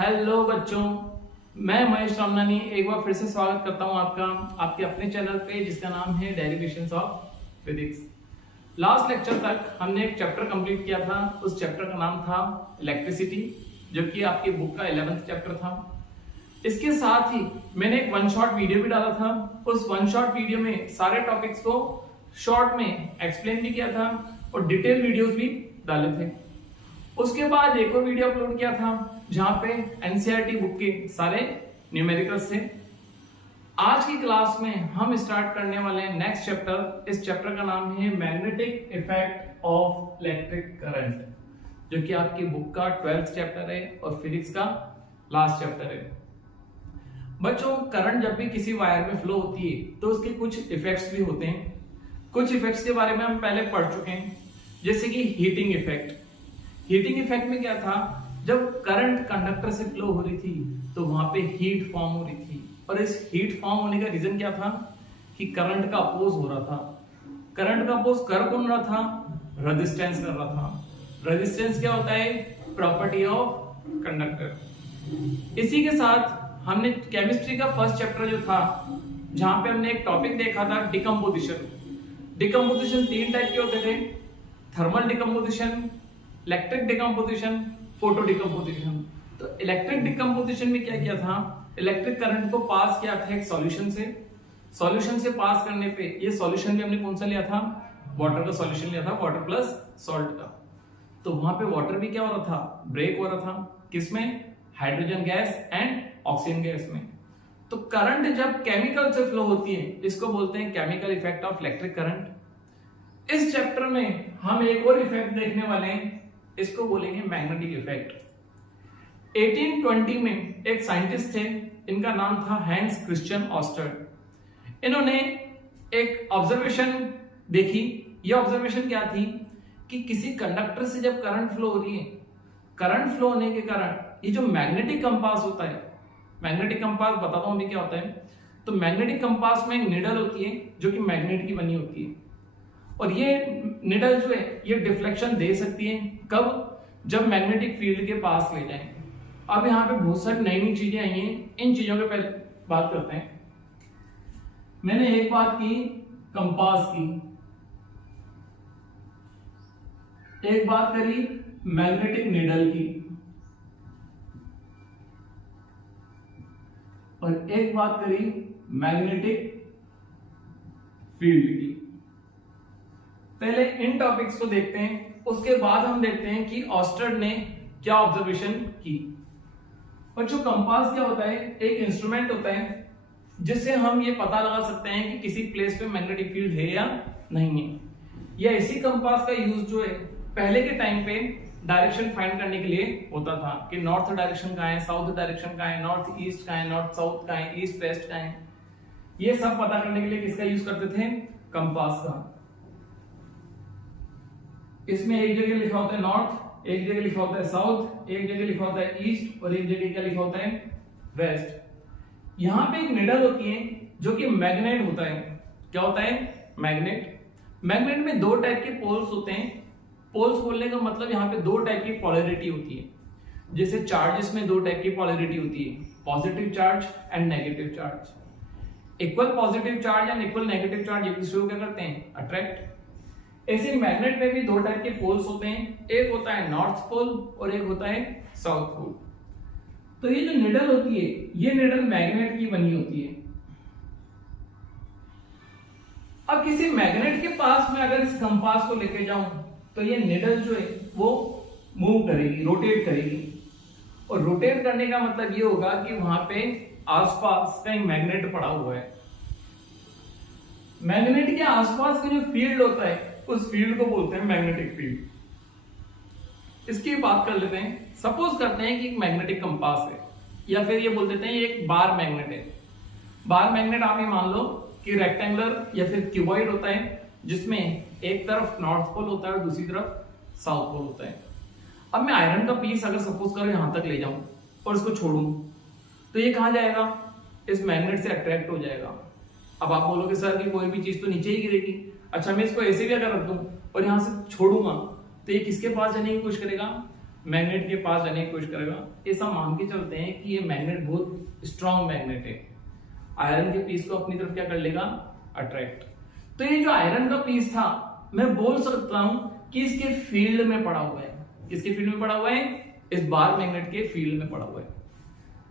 Hello बच्चों, मैं महेश रामनानी एक बार फिर से स्वागत करता हूं आपका आपके अपने चैनल पे जिसका नाम है derivations of physics. Last lecture तक हमने एक चैप्टर कंप्लीट किया था। उस चैप्टर का नाम था इलेक्ट्रिसिटी, जो कि आपकी बुक का 11th चैप्टर था। इसके साथ ही मैंने एक वन शॉट वीडियो भी डाला था। उस वन शॉट वीडियो में सारे टॉपिक्स को शॉर्ट में एक्सप्लेन भी किया था और डिटेल वीडियोस भी डाले थे। उसके बाद एक और वीडियो अपलोड किया था जहां पे एनसीईआरटी बुक के सारे न्यूमेरिकल्स थे। आज की क्लास में हम स्टार्ट करने वाले हैं नेक्स्ट चैप्टर। इस चैप्टर का नाम है magnetic effect of electric current, जो कि आपकी बुक का 12th चैप्टर है और फिजिक्स का लास्ट चैप्टर है। बच्चों, करंट जब भी किसी वायर में फ्लो होती है तो उसके कुछ इफेक्ट्स भी होते हैं। कुछ इफेक्ट्स के बारे में हम पहले पढ़ चुके हैं, जैसे कि हीटिंग इफेक्ट। हीटिंग इफेक्ट में क्या था, जब करंट कंडक्टर से फ्लो हो रही थी तो वहां पे हीट फॉर्म हो रही थी, और इस हीट फॉर्म होने का रीजन क्या था कि करंट का अपोज हो रहा था। करंट का अपोज कर कौन रहा था? रेजिस्टेंस कर रहा था। रेजिस्टेंस क्या होता है? Property of conductor. इसी के साथ हमने केमिस्ट्री का फर्स्ट चैप्टर जो था, जहां पे हमने एक टॉपिक देखा था डिकम्पोजिशन। डिकम्पोजिशन 3 टाइप के होते थे: thermal decomposition, electric decomposition, photo decomposition. तो इलेक्ट्रिक डिकम्पोजिशन में क्या किया था, इलेक्ट्रिक करंट को पास किया था एक सॉल्यूशन से। सॉल्यूशन से पास करने पे ये सॉल्यूशन में हमने कौन सा लिया था? वाटर का सॉल्यूशन लिया था, वाटर प्लस सॉल्ट का। तो वहां पे वाटर भी क्या हो रहा था? ब्रेक हो रहा था। किसमें? Hydrogen gas and oxygen gas में। तो करंट जब केमिकल से फ्लो होती है, इसको बोलते हैं chemical effect of electric current. इस चैप्टर में हम एक और इफेक्ट देखने वाले हैं, इसको बोलेंगे मैग्नेटिक इफेक्ट। 1820 में एक साइंटिस्ट थे, इनका नाम था हैंस क्रिश्चियन ऑस्टर्ड। इन्होंने एक ऑब्जर्वेशन देखी। ये ऑब्जर्वेशन क्या थी कि किसी कंडक्टर से जब करंट फ्लो हो रही है, करंट फ्लो होने के कारण ये जो मैग्नेटिक कंपास होता है, मैग्नेटिक कंपास बताता हूं अभी क्या होता है। तो मैग्नेटिक कंपास में एक निडल होती है जो कि मैग्नेट की बनी होती है, और ये निडल जो है ये डिफ्लेक्शन दे सकती है। कब? जब मैग्नेटिक फील्ड के पास ले जाएं। अब यहाँ पे बहुत सारी नई नई चीजें आई हैं, इन चीजों के पहले बात करते हैं। मैंने एक बात की कंपास की, एक बात करी मैग्नेटिक निडल की, और एक बात करी मैग्नेटिक फील्ड की। पहले इन टॉपिक्स को देखते हैं, उसके बाद हम देखते हैं कि ऑस्टर्ड ने क्या ऑब्जर्वेशन की। और जो कंपास क्या होता है, एक इंस्ट्रूमेंट होता है जिससे हम ये पता लगा सकते हैं कि किसी प्लेस पे मैग्नेटिक फील्ड है या नहीं है। या इसी कंपास का यूज जो है पहले के टाइम पे डायरेक्शन फाइंड करने के लिए होता था कि नॉर्थ डायरेक्शन कहाँ है, साउथ डायरेक्शन कहाँ है, नॉर्थ ईस्ट कहाँ है, नॉर्थ साउथ कहाँ है, ईस्ट वेस्ट कहाँ है। ये सब पता करने के लिए किसका यूज करते थे? कंपास का। इसमें एक जगह लिखा होता है नॉर्थ, एक जगह लिखा होता है साउथ, एक जगह लिखा होता है ईस्ट, और एक जगह क्या लिखा होता है? वेस्ट। यहां पे एक निडल होती है जो कि मैग्नेट होता है। क्या होता है? मैग्नेट। मैग्नेट में 2 टाइप के पोल्स होते हैं। पोल्स बोलने का मतलब यहाँ पे 2 टाइप की पोलैरिटी होती है। जैसे चार्जेस में 2 टाइप की पोलैरिटी होती है, positive charge and negative charge. Equal positive charge and equal negative charge एक दूसरे को क्या करते हैं? अट्रैक्ट। ऐसे मैग्नेट में भी 2 टाइप के पोल्स होते हैं, एक होता है नॉर्थ पोल और एक होता है साउथ पोल। तो ये जो निडल होती है, ये निडल मैग्नेट की बनी होती है। अब किसी मैग्नेट के पास में अगर इस कंपास को लेके जाऊं तो ये निडल जो है वो मूव करेगी, रोटेट करेगी। और रोटेट करने का मतलब ये होगा कि वहां पे आसपास कहीं मैग्नेट पड़ा हुआ है। मैग्नेट के आसपास का जो फील्ड होता है उस फील्ड को बोलते हैं मैग्नेटिक फील्ड। इसकी बात कर लेते हैं। सपोज करते हैं कि एक मैग्नेटिक कंपास है, या फिर ये बोल देते हैं एक बार मैग्नेट है। बार मैग्नेट आप ये मान लो कि रेक्टेंगुलर या फिर क्यूबॉइड होता है, जिसमें एक तरफ नॉर्थ पोल होता है और दूसरी तरफ साउथ पोल होता है। अब मैं आयरन का पीस अगर सपोज करो यहां तक ले जाऊं और इसको छोड़ूं, तो ये कहां जाएगा? इस मैग्नेट से अट्रैक्ट हो जाएगा। अब आप बोलोगे सर कि कोई भी चीज तो नीचे ही गिरेगी। अच्छा, मैं इसको ऐसे भी अगर रख दूं और यहां से छोड़ूंगा तो ये किसके पास जाने की कोशिश करेगा? मैग्नेट के पास जाने की कोशिश करेगा। ऐसा मान के चलते हैं कि ये मैग्नेट बहुत स्ट्रॉन्ग मैग्नेट है, आयरन के पीस को अपनी तरफ क्या कर लेगा, अट्रैक्ट। तो ये जो आयरन का पीस था, मैं बोल सकता हूं कि इसके फील्ड में पड़ा हुआ है। किसके फील्ड में पड़ा हुआ है, इस बार मैग्नेट के फील्ड में पड़ा हुआ है।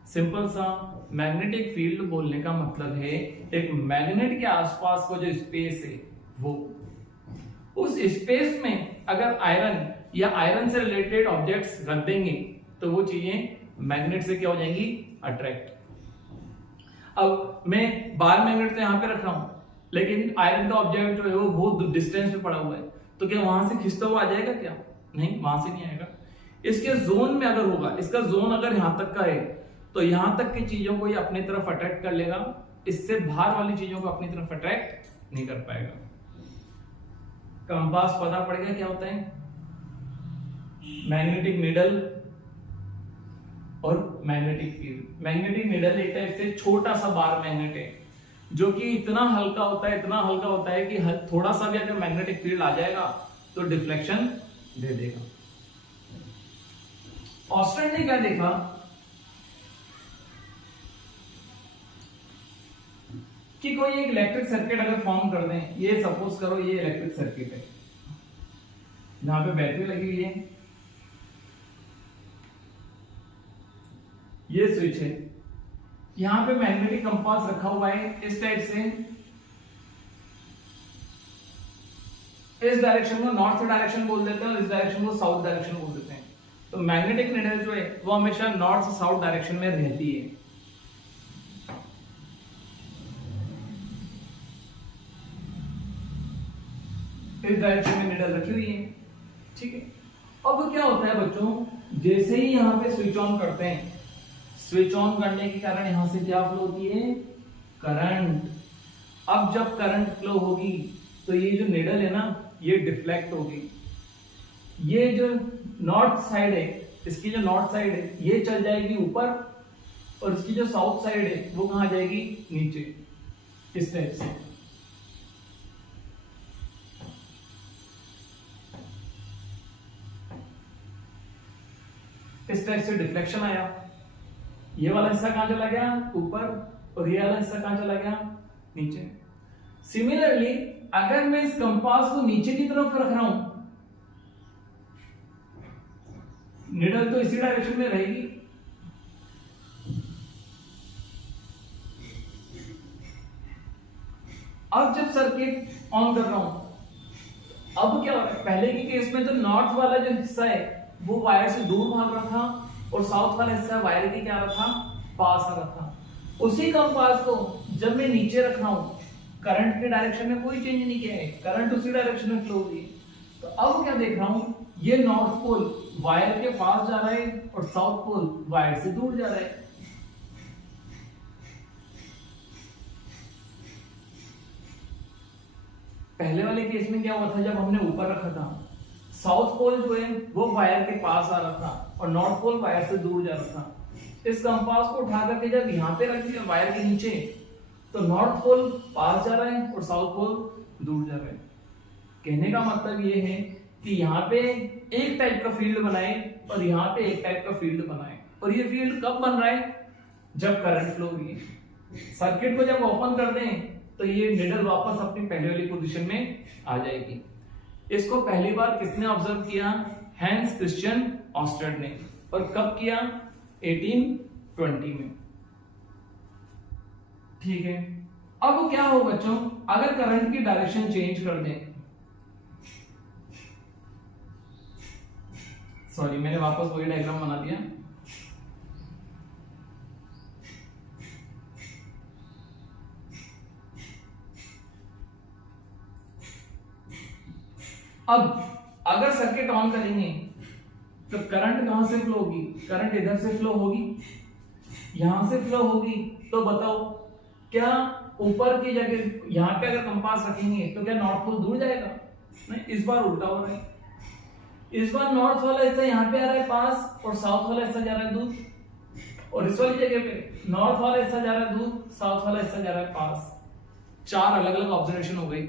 सिंपल सा मैग्नेटिक फील्ड बोलने का मतलब है एक मैग्नेट के आसपास का जो स्पेस है, वो उस स्पेस में अगर आयरन या आयरन से रिलेटेड ऑब्जेक्ट्स रख देंगे तो वो चीजें मैग्नेट से क्या हो जाएंगी, अट्रैक्ट। अब मैं बार मैग्नेट तो यहां पे रख रहा हूं, लेकिन आयरन का ऑब्जेक्ट जो है वो बहुत डिस्टेंस पे पड़ा हुआ है, तो क्या वहां से खिंचता हुआ आ जाएगा क्या, नहीं, वहां से नहीं आएगा। इसके जोन में अगर होगा, इसका जोन अगर यहां तक का है तो यहां तक की चीजों को ये अपनी तरफ अट्रैक्ट कर लेगा, इससे बाहर वाली चीजों को अपनी तरफ अट्रैक्ट नहीं कर पाएगा। कंपास पता पड़ गया क्या होता है, मैग्नेटिक नीडल और मैग्नेटिक फील्ड। मैग्नेटिक नीडल एक टाइप से छोटा सा बार मैग्नेट है जो कि इतना हल्का होता है, इतना हल्का होता है कि थोड़ा सा भी अगर मैग्नेटिक फील्ड आ जाएगा तो डिफ्लेक्शन दे देगा। ऑस्टेड ने क्या देखा कि कोई एक इलेक्ट्रिक सर्किट अगर फॉर्म कर दें, ये सपोज करो ये इलेक्ट्रिक सर्किट है, यहां पे बैटरी लगी हुई है, ये स्विच है, यहां पे मैग्नेटिक कंपास रखा हुआ है इस टाइप से, इस डायरेक्शन को नॉर्थ डायरेक्शन बोल देते हैं और इस डायरेक्शन को साउथ डायरेक्शन बोल देते हैं। तो मैग्नेटिक नीडल जो है वो हमेशा नॉर्थ से साउथ डायरेक्शन में रहती है। इस डायरेक्शन में नीडल रखी हुई है, ठीक है। अब क्या होता है बच्चों, जैसे ही यहां पे स्विच ऑन करते हैं, स्विच ऑन करने के कारण यहां से क्या फ्लो होती है, करंट। अब जब करंट फ्लो होगी तो ये जो नीडल है ना, ये डिफ्लेक्ट होगी। ये जो नॉर्थ साइड है, इसकी जो नॉर्थ साइड है ये चल जाएगी ऊपर, और इसकी जो साउथ साइड है वो कहां जाएगी, नीचे, इस टाइप से। इस टाइप से डिफ्लेक्शन आया, ये वाला हिस्सा कहां चला गया, ऊपर, और ये वाला हिस्सा कहां चला गया, नीचे। सिमिलरली अगर मैं इस कंपास को नीचे की तरफ रख रहा हूं, नीडल तो इसी डायरेक्शन में रहेगी, अब जब सर्किट ऑन कर रहा हूं, अब क्या हो रहा है, पहले के केस में तो नॉर्थ वाला जो हिस्सा है वो वायर से दूर भाग रहा था, और साउथ वाला हिस्सा वायर के क्या आ रहा था, पास आ रहा था। उसी कंपास को जब मैं नीचे रख रहा हूं, करंट के डायरेक्शन में कोई चेंज नहीं किया है, करंट उसी डायरेक्शन में फ्लो हो रही है। तो अब क्या देख रहा हूं, ये नॉर्थ पोल वायर के पास जा रहा है और साउथ पोल वायर से दूर जा रहा है। पहले वाले केस में क्या हुआ था, जब हमने ऊपर रखा था, साउथ पोल जो है वो वायर के पास आ रहा था और नॉर्थ पोल वायर से दूर जा रहा था। इस कंपास को उठा करके जब यहां पे रख दिया वायर के नीचे, तो नॉर्थ पोल पास जा रहा है और साउथ पोल दूर जा रहा है। कहने का मतलब ये है कि यहाँ पे एक टाइप का फील्ड बनाए और यहाँ पे एक टाइप का फील्ड बनाए, और ये फील्ड कब बन रहा है, जब करंट फ्लो हो रही है। सर्किट को जब ओपन कर दें तो ये नीडल वापस अपनी पहले वाली पोजीशन में आ जाएगी। इसको पहली बार किसने ऑब्जर्व किया, हैंस क्रिश्चियन ऑस्टेड ने, और कब किया, 1820 में, ठीक है। अब क्या हो बच्चों, अगर करंट की डायरेक्शन चेंज कर दें, सॉरी मैंने वापस वही डायग्राम बना दिया, अब अगर सर्किट ऑन करेंगे तो करंट कहां से फ्लो होगी, करंट इधर से फ्लो होगी, यहां से फ्लो होगी। तो बताओ क्या ऊपर की जगह यहां पे अगर कंपास रखेंगे तो क्या नॉर्थ पोल दूर जाएगा, नहीं, इस बार उल्टा हो रहा है। इस बार नॉर्थ वाला हिस्सा यहां पे आ रहा है पास और साउथ वाला हिस्सा जा रहा है दूर, और इस वाली जगह पे नॉर्थ वाला हिस्सा जा रहा है दूर, साउथ वाला हिस्सा जा रहा है पास। चार अलग अलग ऑब्जर्वेशन हो गई।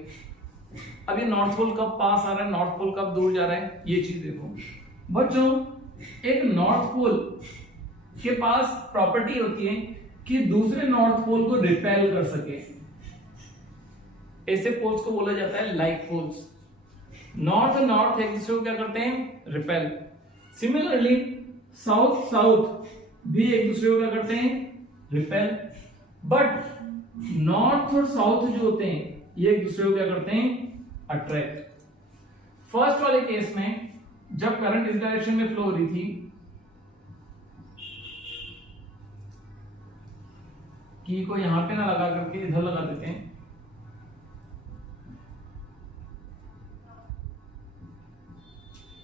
अब ये नॉर्थ पोल कब पास आ रहा है, नॉर्थ पोल कब दूर जा रहा है, ये चीज देखो बच्चों। एक नॉर्थ पोल के पास प्रॉपर्टी होती है कि दूसरे नॉर्थ पोल को रिपेल कर सके। ऐसे पोल्स को बोला जाता है लाइक पोल्स। नॉर्थ और नॉर्थ एक दूसरे को क्या करते हैं? रिपेल। सिमिलरली साउथ साउथ भी एक दूसरे को क्या करते हैं? रिपेल। बट नॉर्थ और साउथ जो होते हैं ये एक दूसरे को क्या करते हैं? अट्रैक्ट। फर्स्ट वाले केस में जब करंट इस डायरेक्शन में फ्लो हो रही थी की को यहां पे ना लगा करके इधर लगा देते हैं,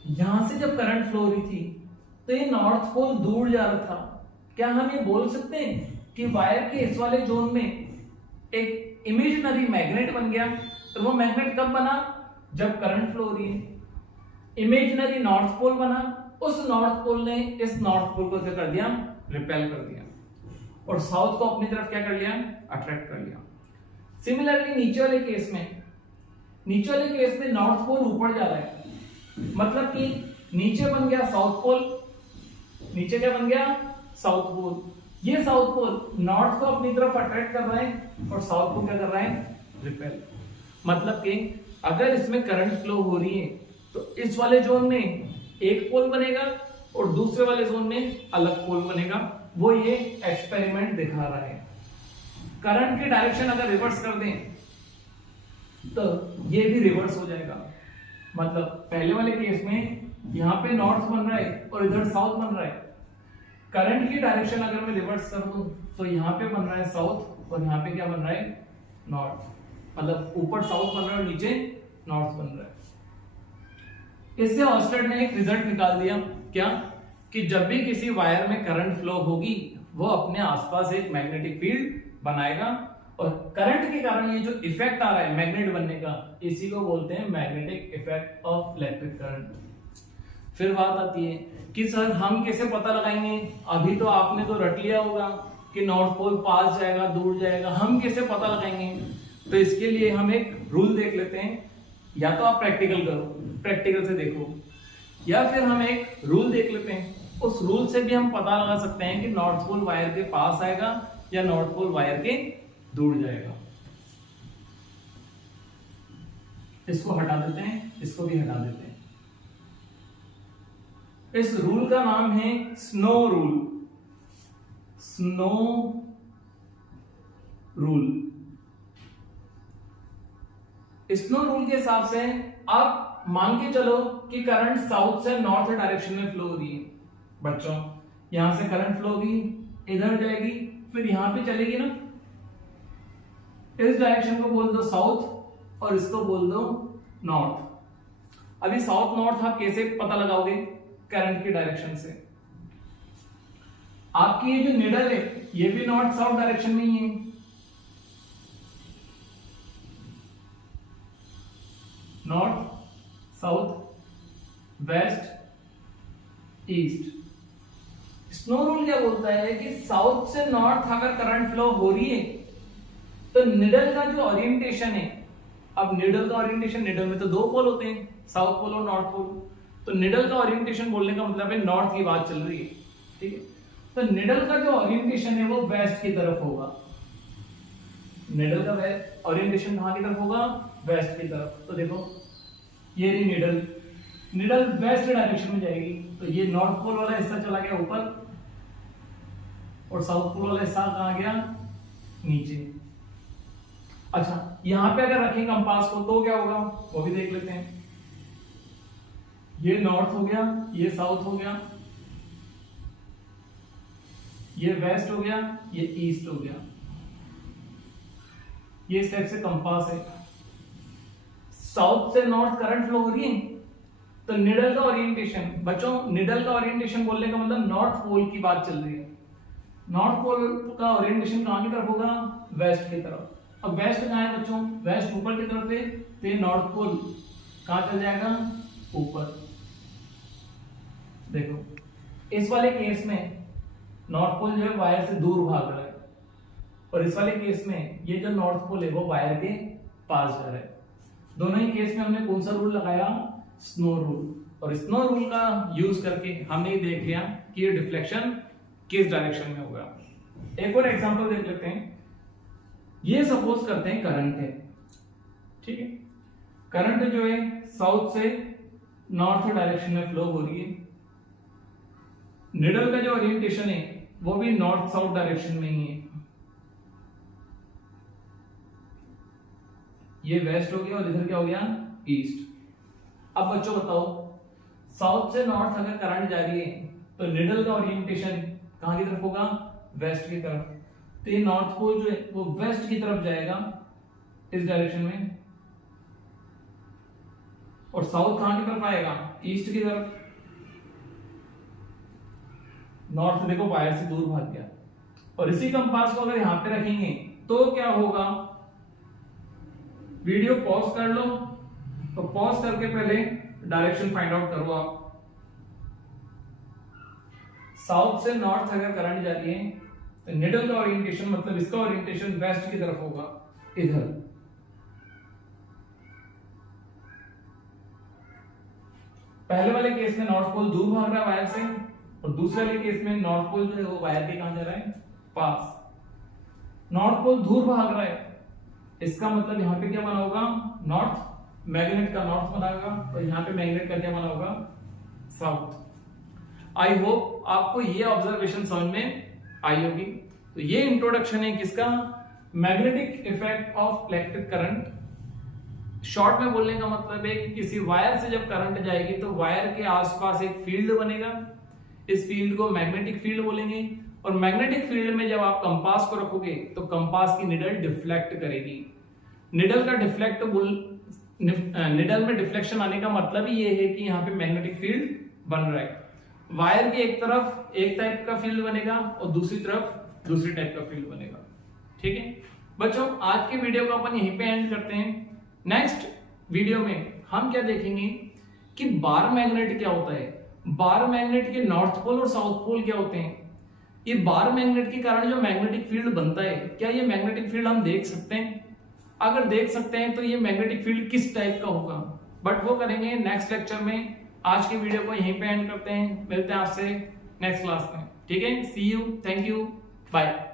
यहां से जब करंट फ्लो हो रही थी तो ये नॉर्थ पोल दूर जा रहा था। क्या हम ये बोल सकते हैं कि वायर के इस वाले जोन में एक इमेजिनरी मैग्नेट बन गया? तो वो मैग्नेट कब बना? जब करंट फ्लो हो रही है। इमेजिनरी नॉर्थ पोल बना, उस नॉर्थ पोल ने इस नॉर्थ पोल को क्या कर दिया? रिपेल कर दिया, और साउथ को अपनी तरफ क्या कर लिया? अट्रैक्ट कर लिया। सिमिलरली नीचे वाले केस में नॉर्थ पोल ऊपर जा रहा है, मतलब कि नीचे बन गया साउथ पोल, नीचे क्या बन गया? South pole. ये साउथ पोल नॉर्थ को अपनी तरफ अट्रैक्ट कर रहा है और साउथ को क्या कर रहा है? रिपेल। मतलब कि अगर इसमें करंट फ्लो हो रही है तो इस वाले जोन में एक पोल बनेगा और दूसरे वाले जोन में अलग पोल बनेगा। वो ये एक्सपेरिमेंट दिखा रहा है। करंट की डायरेक्शन अगर रिवर्स कर दें तो ये भी रिवर्स हो जाएगा। मतलब पहले वाले केस में यहां पे नॉर्थ बन रहा है और इधर साउथ बन रहा है। करंट की डायरेक्शन अगर मैं रिवर्स कर दूं तो यहां पे बन रहा है साउथ और यहां पे क्या बन रहा है? नॉर्थ। मतलब ऊपर साउथ बन रहा है और नीचे नॉर्थ बन रहा है। इससे ऑस्टेड ने एक रिजल्ट निकाल दिया, क्या? कि जब भी किसी वायर में करंट फ्लो होगी वो अपने आसपास एक मैग्नेटिक फील्ड बनाएगा, और करंट के कारण ये जो इफेक्ट आ रहा है मैग्नेट बनने का, इसी को बोलते हैं magnetic effect of electric current. फिर बात आती है कि सर हम कैसे पता लगाएंगे? अभी तो आपने तो रट लिया होगा कि नॉर्थ पोल पास जाएगा दूर जाएगा, हम कैसे पता लगाएंगे? तो इसके लिए हम एक रूल देख लेते हैं। या तो आप प्रैक्टिकल करो, प्रैक्टिकल से देखो, या फिर हम एक रूल देख लेते हैं। उस रूल से भी हम पता लगा सकते हैं कि नॉर्थ पोल वायर के पास आएगा या नॉर्थ पोल वायर के दूर जाएगा। इसको हटा देते हैं, इसको भी हटा देते हैं। इस रूल का नाम है snow rule. Snow rule. Snow rule के हिसाब से आप मान के चलो कि करंट साउथ से नॉर्थ डायरेक्शन में फ्लो हो रही है। बच्चों यहां से करंट फ्लो होगी, इधर जाएगी, फिर यहां पे चलेगी ना, इस डायरेक्शन को बोल दो साउथ और इसको बोल दो नॉर्थ। अभी साउथ नॉर्थ आप कैसे पता लगाओगे? करंट की डायरेक्शन से। आपकी ये जो निडल है ये भी नॉर्थ साउथ डायरेक्शन में ही है। North south west east. Snow rule क्या बोलता है कि साउथ से नॉर्थ अगर करंट फ्लो हो रही है तो निडल का जो ओरिएंटेशन है, अब निडल का ओरिएंटेशन, निडल में तो दो पोल होते हैं, साउथ पोल और नॉर्थ पोल, तो निडल का ओरिएंटेशन बोलने का मतलब है नॉर्थ की बात चल रही है, ठीक है? तो निडल का जो ओरिएंटेशन है वो वेस्ट की तरफ होगा। निडल का ओरिएंटेशन कहां की तरफ होगा? वेस्ट की तरफ। तो देखो ये रही निडल, निडल वेस्ट डायरेक्शन में जाएगी, तो ये नॉर्थ पोल वाला हिस्सा चला गया ऊपर और साउथ पोल वाला हिस्सा कहां गया? नीचे। अच्छा, यहां पे अगर रखें कंपास को तो क्या होगा वो भी देख लेते हैं। ये नॉर्थ हो गया, ये साउथ हो गया, ये वेस्ट हो गया, ये ईस्ट हो गया। ये इस टाइप से कंपास है। साउथ से नॉर्थ करंट फ्लो हो रही है तो निडल का ओरिएंटेशन, बच्चों निडल का ओरिएंटेशन बोलने का मतलब नॉर्थ पोल की बात चल रही है। नॉर्थ पोल का ओरिएंटेशन कहां की तरफ होगा? वेस्ट की तरफ। अब वेस्ट कहां है बच्चों? वेस्ट ऊपर की तरफ है, तो ये नॉर्थ पोल कहां चल जाएगा? ऊपर। देखो इस वाले केस में नॉर्थ पोल जो है वायर से दूर भाग रहा है, और इस वाले केस में ये जो नॉर्थ पोल है वो वायर के पास जा रहा है। दोनों ही केस में हमने कौन सा रूल लगाया? Snow rule. और स्नो रूल का यूज करके हमने ये देख लिया कि ये डिफ्लेक्शन किस डायरेक्शन में होगा। एक और एग्जांपल देख लेते हैं। ये सपोज करते हैं करंट है, ठीक है, करंट जो है साउथ से नॉर्थ डायरेक्शन में फ्लो हो रही है। निडल का जो ओरिएंटेशन है वो भी नॉर्थ साउथ डायरेक्शन में ही है। ये वेस्ट हो गया और इधर क्या हो गया, ईस्ट। अब बच्चों बताओ, साउथ से नॉर्थ अगर करंट जा रही है तो निडल का ओरिएंटेशन कहां की तरफ होगा, वेस्ट की तरफ। तो ये नॉर्थ पोल जो है वो वेस्ट की तरफ जाएगा इस डायरेक्शन में, और साउथ कहां की तरफ आएगा, ईस्ट की तरफ। नॉर्थ देखो वायर से दूर भाग गया, और इसी कंपास को अगर यहां पे रखेंगे तो क्या होगा, वीडियो पॉज कर लो, तो पॉज करके पहले डायरेक्शन फाइंड आउट करो आप। साउथ से नॉर्थ अगर करंट जा रही है तो निडल का ओरिएंटेशन मतलब इसका ओरिएंटेशन वेस्ट की तरफ होगा, इधर। पहले वाले केस में नॉर्थ पोल दूर भाग रहा है वायर से, और दूसरे वाले केस में नॉर्थ पोल जो है वो वायर के कहां जा रहा है, पास। नॉर्थ पोल दूर भाग रहा है, इसका मतलब यहां पे क्या बना होगा, नॉर्थ, मैग्नेट का नॉर्थ बना होगा, और यहां पे मैग्नेट का क्या बना होगा, साउथ। आई होप आपको ये ऑब्जर्वेशन समझ में आई होगी। तो ये इंट्रोडक्शन है किसका, magnetic effect of electric current. Short में बोलने का मतलब है कि किसी वायर से जब करंट जाएगी तो वायर के आसपास एक फील्ड बनेगा, इस फील्ड को मैग्नेटिक फील्ड बोलेंगे। और मैग्नेटिक फील्ड में जब आप कंपास को रखोगे तो कंपास की निडल डिफ्लेक्ट करेगी। निडल में डिफ्लेक्शन आने का मतलब ही ये है कि यहाँ पे मैग्नेटिक फील्ड बन रहा है। वायर की एक तरफ एक टाइप का फील्ड बनेगा और दूसरी तरफ दूसरी टाइप का फील्ड बनेगा, ठीक है बच्चों। आज के वीडियो को अपन यहीं पे एंड करते हैं। नेक्स्ट वीडियो में हम क्या देखेंगे कि बार मैग्नेट क्या होता है, बार मैग्नेट के नॉर्थ पोल और साउथ पोल क्या होते हैं, ये बार मैग्नेट के कारण जो मैग्नेटिक फील्ड बनता है, क्या ये मैग्नेटिक फील्ड हम देख सकते हैं? अगर देख सकते हैं तो ये मैग्नेटिक फील्ड किस टाइप का होगा, बट वो करेंगे नेक्स्ट लेक्चर में। आज की वीडियो को यहीं पे एंड करते हैं, मिलते हैं आपसे नेक्स्ट क्लास में, ठीक है। सी यू, थैंक यू, बाय।